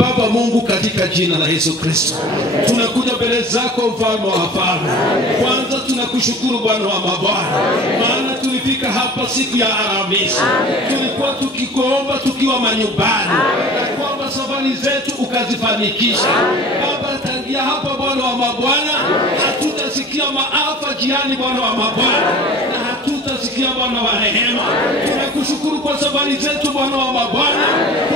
Baba Mungu, katika jina la Yesu Kristo, tunakuja mbele zako mfalme wa wafalme. Kwanza tunakushukuru Bwana wa mabwana, maana tulifika hapa siku ya Alhamisi. Tulikuwa tukikuomba tukiwa manyumbani, na kwamba safari zetu ukazifanikisha. Baba, tangia hapa Bwana wa mabwana, hatutasikia maafa jiani Bwana wa mabwana, na hatutasikia Bwana wa rehema. Tunakushukuru kwa safari zetu Bwana wa mabwana.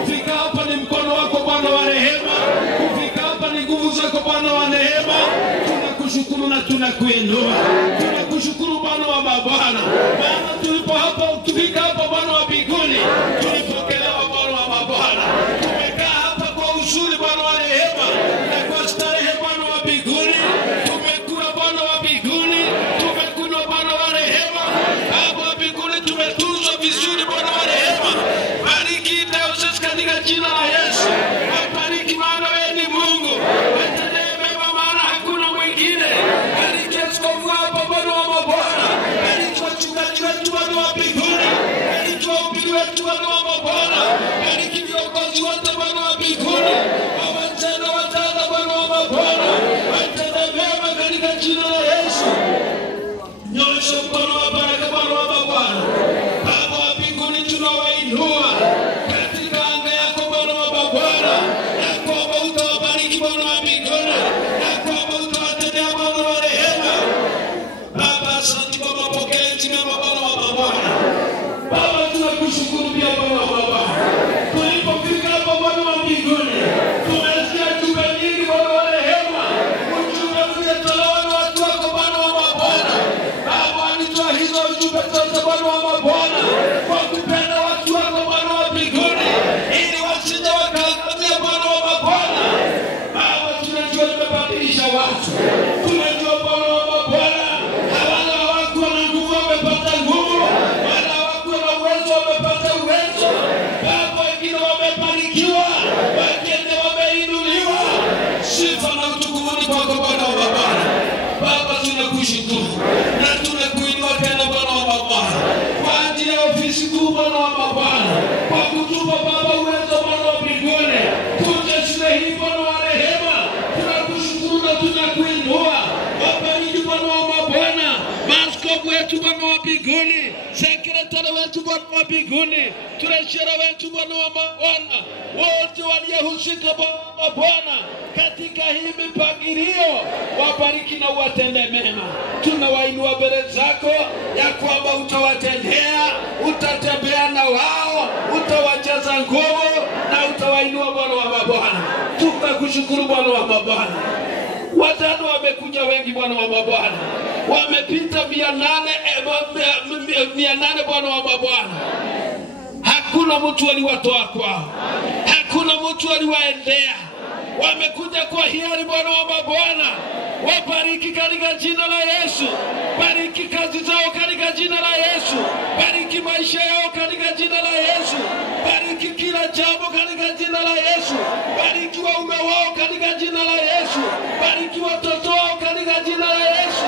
Kufika hapa ni mkono wako Bwana wa rehema, kufika hapa ni nguvu zako Bwana wa rehema. Tunakushukuru na tunakuinua. Tunakushukuru Bwana wa mabwana, maana tulipo hapa, tufika hapa Bwana wa mbinguni, tulipokelewa Bwana wa mabwana. Tumekaa hapa kwa uzuri Bwana wa rehema, na kwa starehe Bwana wa mbinguni. Tumekula Bwana wa mbinguni, tumekunywa Bwana wa rehema. Hapa mbinguni tumetuzwa vizuri Bwana wa rehema. Bariki leo sasa katika jina la Yesu. Bariki maana wewe ni Mungu. Watendee mema maana hakuna mwingine. Bariki askofu hapa Bwana wa mabwana. Bariki wachungaji wetu Bwana wa mbinguni. Bariki wahubiri wetu Bwana wa mabwana. Bariki viongozi wote Bwana wa mbinguni. Wawatende watanda Bwana wa mabwana. Watendee mema katika jina la Yesu. Nyosha mkono wa baraka Bwana wa mabwana. Baba wa mbinguni, tunawainua katika anga yako Bwana wa mabwana, na kwamba utawabariki Bwana wa mbinguni, na kwamba utawatendea Bwana wa rehema. Baba, asante kwa mapokezi mema Bwana wa mabwana. Baba, tunakushukuru pia Bwana wa mabwana. Tulipofika hapa Bwana wa mbinguni, tumesikia jumbe nyingi Bwana wa rehema. Ujumbe uliotolewa na watu wako Bwana wa mabwana. Baba, alitoa hizo ujumbe zote Bwana wa mabwana kwa kupenda watu wako Bwana wa mbinguni, ili wasije wakaangamia Bwana wa mabwana. Baba, tunajua tumebadilisha watu. Tunajua Bwana wa mabwana, wala hawakuwa na nguvu wamepata nguvu, wala hawakuwa na uwezo wamepata uwezo. Baba, wengine wamebarikiwa, wengine wameinuliwa. Sifa na utukufu ni kwako Bwana wa mabwana. Baba, tunakushukuru na tunakuinua tena Bwana wa mabwana, kwa ajili ya ofisi kuu Bwana wa mabwana, kwa kutupa Baba uwezo Bwana wa mbinguni kuja shule hii Bwana wa rehema. Tunakushukuru na tunakuinua. Wabariki Bwana wa mabwana, maaskofu wetu Bwana wa mbinguni, sekretari wetu Bwana wa mbinguni, treasurer wetu Bwana wa mabwana, wote waliohusika Bwana wa mabwana katika hii mipangilio. Wabariki na uwatende mema. Tunawainua mbele zako ya kwamba utawatendea, utatembea na wao, utawajaza nguvu na utawainua Bwana wa mabwana. Tunakushukuru Bwana wa mabwana. Watano wamekuja wengi Bwana wa mabwana, wamepita 800 Bwana wa mabwana. Hakuna mtu aliwatoa kwao, hakuna mtu aliwaendea. Wamekuja kwa hiari Bwana wa mabwana. Wabariki katika jina la Yesu. Bariki kazi zao katika jina la Yesu. Bariki maisha yao katika jina la Yesu. Bariki kila jambo katika jina la Yesu. Bariki waume wao katika jina la Yesu. Bariki watoto wao katika jina la Yesu.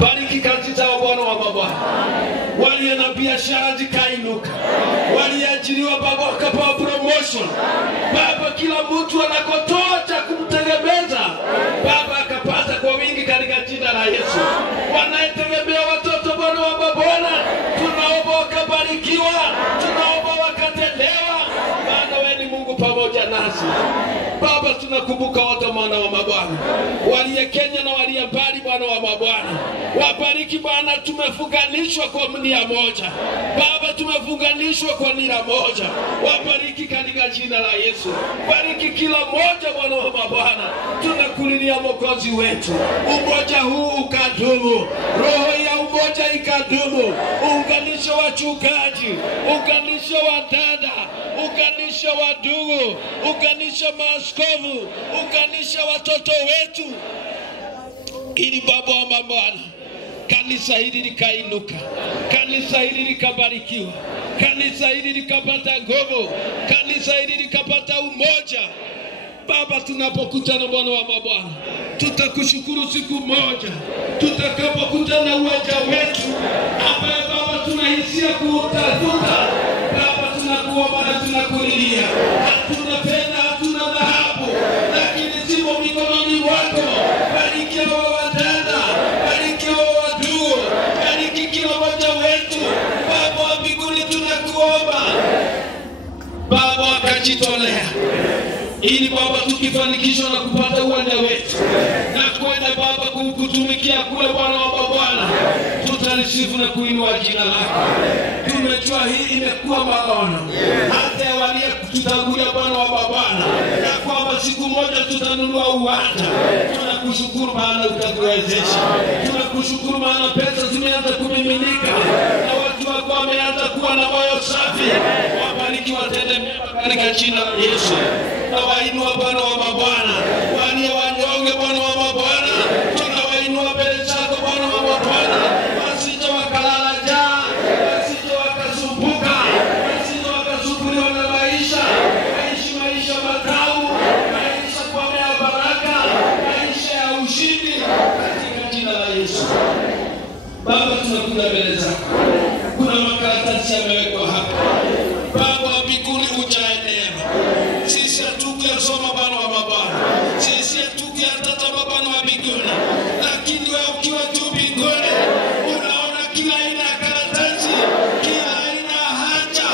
Bariki kazi zao Bwana wa mabwana. Walio na biashara zikainuka, waliajiriwa Baba wakapewa promotion. Baba, kila mtu anakotoa cha kumtegemeza Baba akapata kwa wingi katika jina la Yesu. Wanayetegemea watoto Bwana wa mabwana, tunaomba wakabarikiwa, tunaomba wakatendewa, maana wewe ni Mungu pamoja nasi. Baba, tunakumbuka wote Bwana wa mabwana, waliye Kenya na waliye mbali Bwana wa mabwana. Wabariki Bwana, tumefunganishwa kwa nia moja. Baba, tumefunganishwa kwa nia moja. Wabariki katika jina la Yesu. Bariki kila mmoja Bwana wa mabwana. Tunakulilia Mwokozi wetu, umoja huu ukadumu, roho ya umoja ikadumu. Unganisha wachungaji, unganisha wadada, unganisha wadugu, unganisha maaskofu, unganisha watoto wetu, ili Baba wa mabwana kanisa hili likainuka, kanisa hili likabarikiwa, kanisa hili likapata nguvu, kanisa hili likapata umoja. Baba, tunapokutana Bwana wa mabwana, tutakushukuru siku moja tutakapokutana uwanja wetu ambaye Baba tunahisia kuutafuta. Baba, tunakuomba na tunakulilia, hatuna pena kujitolea ili Baba tukifanikishwa na kupata uwanja wetu na kwenda Baba kukutumikia kule Bwana wa mabwana, tutalisifu na kuinua jina lako. Tumejua hii imekuwa maono hata walia tutangulia Bwana wa mabwana ya kwamba siku moja tutanunua uwanja. Tunakushukuru maana utatuwezesha. Tunakushukuru maana pesa zimeanza kumiminika na watu wako wameanza kuwa na moyo safi. Wabariki watende mema katika jina la Yesu. Na wainua Bwana wa mabwana, wale wanyonge Bwana wa mabwana, tunawainua mbele zako Bwana wa mabwana, wasije wakalala njaa, wasije wakasumbuka, wasije wakasumbuliwa na maisha, waishi maisha matamu, maisha kwa mea baraka, maisha ya ushindi katika jina la Yesu. Baba, tunakuja mbele zako. Kuna makaratasi yamewekwa hapa. Baba wa mbinguni, ujae neema. Sisi hatukuyasoma Bwana wa mabwana, sisi hatukuyatazama Bwana wa mbinguni, lakini wewe ukiwa juu mbinguni unaona kila aina ya karatasi, kila aina ya haja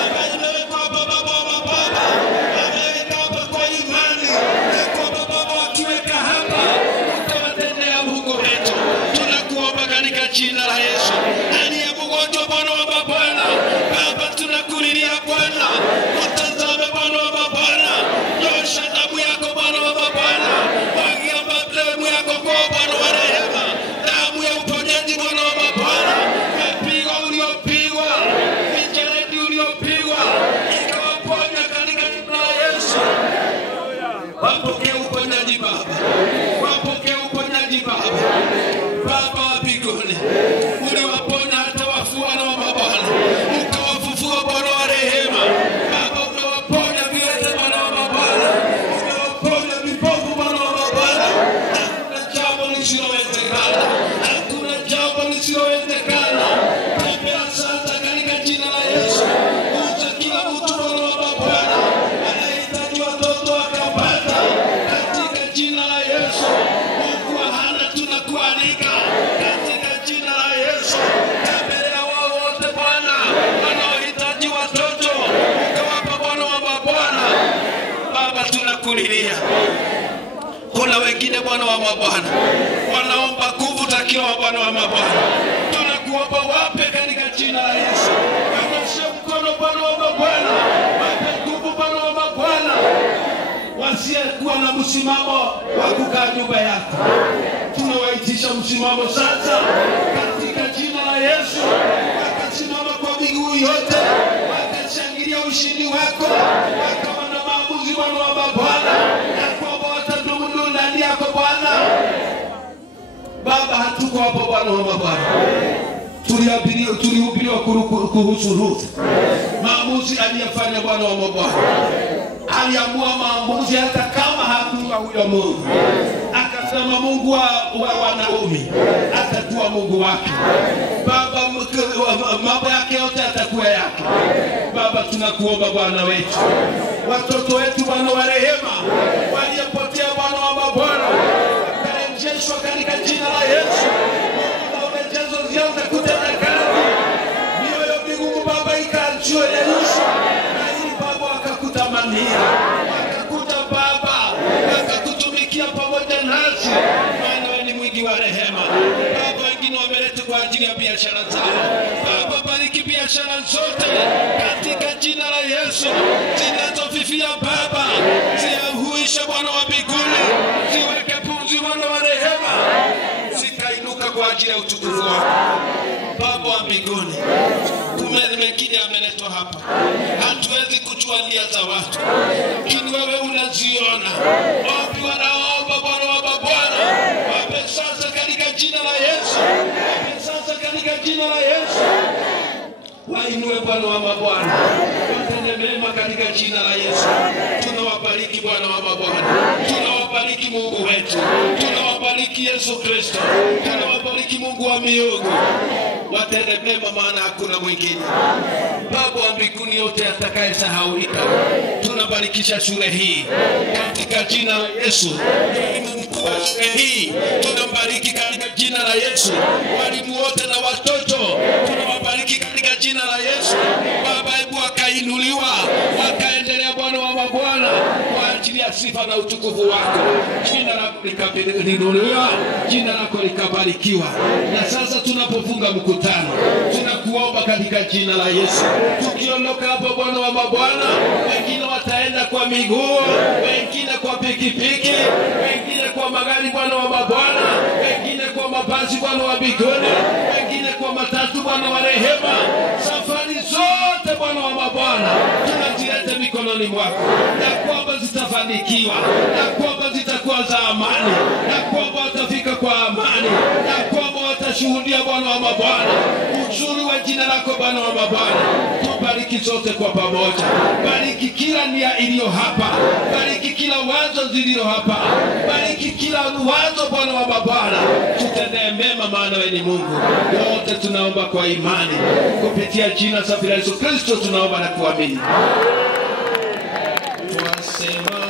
ambayo imewekwa hapa Baba wa mababa, ameweka hapa kwa imani na kwa Baba wakiweka hapa utawatendea Mungu wetu. Tunakuomba katika jina la Yesu. Aliye mgonjwa Bwana wa mabwana, Baba tunakulilia Bwana, utazame Bwana wa mabwana, nyosha damu yako Bwana wa mabwana, wagia damu yako kwa Bwana wa rehema, damu ya uponyaji Bwana wa mabwana, mapigo uliopigwa, mijeledi uliopigwa, ikawaponya katika jina la Yesu. Wapokee uponyaji Baba, wapokee uponyaji Baba. Baba wa mbinguni, uliwaponya hata wafu Bwana wa mabwana, ukawafufua Bwana wa rehema. Baba, umewaponya viwete Bwana wa mabwana, umewaponya vipofu Bwana wa mabwana. Hakuna jambo lisilowezekana, hakuna jambo lisilowezekana. Tembea sasa katika jina la Yesu. Uza kila mtu Bwana wa mabwana anahitaji watoto akapata katika jina la Yesu. Mungu wa hana tunakualika katika jina la Yesu. Tembelea wao wote Bwana wanaohitaji watoto, ukawapa Bwana wa mabwana. Baba, tunakulilia. Kuna wengine Bwana wa mabwana wanaomba nguvu za kiroho Bwana wa mabwana, tunakuomba wape katika jina la Yesu. Wanyoshe mkono Bwana wa mabwana, wape nguvu Bwana wa mabwana, wasiyekuwa na msimamo wa kukaa nyumba yako. Tunawaitisha msimamo sasa katika jina la Yesu, wakasimama kwa miguu yote, wakashangilia ushindi wako, wakawa na maamuzi Bwana wa mabwana, na kwamba watadumu ndani yako Bwana. Baba, hatuko hapo Bwana wa mabwana, tulihubiriwa kuhusu Ruth, maamuzi aliyofanya Bwana wa mabwana. Aliamua maamuzi hata kama hakuwa huyo Mungu. Akasema Mungu wa Naomi atakuwa Mungu wake. Baba, mambo yake yote atakuwa yake. Baba, tunakuomba Bwana wetu, watoto wetu Bwana wa rehema waliopotea Bwana wa mabwana, wakarejeshwa katika jina la Yesu. Mungu, urejesho zianze kutenda kazi. Mioyo migumu Baba ikaachwe Yesu. Wakakuta Baba, wakakutumikia pamoja nasi, maana wewe ni mwingi wa rehema. Baba, wengine wameleta kwa ajili ya biashara zao. Baba, bariki biashara zote katika jina la Yesu. Zinazofifia Baba, zihuishe Bwana wa mbinguni, ziweke pumzi Bwana wa rehema, zikainuka kwa ajili ya utukufu wako Baba wa mbinguni. Mengine ameletwa hapa, hatuwezi kuchua nia za watu, lakini wewe unaziona. Wapi wanaomba Bwana wa mabwana, wape sasa katika jina la Yesu, wape sasa katika jina la Yesu. Wainue Bwana wa mabwana, watende mema katika jina la Yesu. Tunawabariki Bwana wa mabwana, tunawabariki Mungu wetu, tunawabariki Yesu Kristo, tunawabariki Mungu wa miungu. Watende mema maana hakuna mwingine. Baba wa mbinguni, yote atakayesahaulika tunabarikisha shule hii katika jina la Yesu. Mkuu wa shule hii tunambariki katika jina la Yesu. Walimu wote na watoto tunawabariki katika jina la Yesu. Baba, hebu wakainuliwa, wakaendelea Bwana wa pokea sifa na utukufu wako. Jina lako likabarikiwa, jina lako likabarikiwa. Na sasa tunapofunga mkutano, tunakuomba katika jina la Yesu, tukiondoka hapo Bwana wa mabwana, wengine wataenda kwa miguu, wengine kwa pikipiki, wengine kwa magari Bwana wa mabwana, wengine kwa mabasi Bwana wa mbinguni, wengine kwa matatu Bwana wa rehema. Safari zote Bwana wa mabwana tunazileta mikononi mwako, na kwamba zitafanikiwa, na kwamba zitakuwa za amani, na kwamba watafika kwa amani, na kwamba watashuhudia Bwana wa mabwana uzuri wa jina lako Bwana wa mabwana. Tubariki zote kwa pamoja, bariki kila nia iliyo hapa, bariki kila wazo zililo hapa, bariki kila wazo Bwana wa mabwana. Tutendee mema, maana wewe ni Mungu. Yote tunaomba kwa imani kupitia jina safi la Yesu Kristo tunaomba na kuamini. Twasema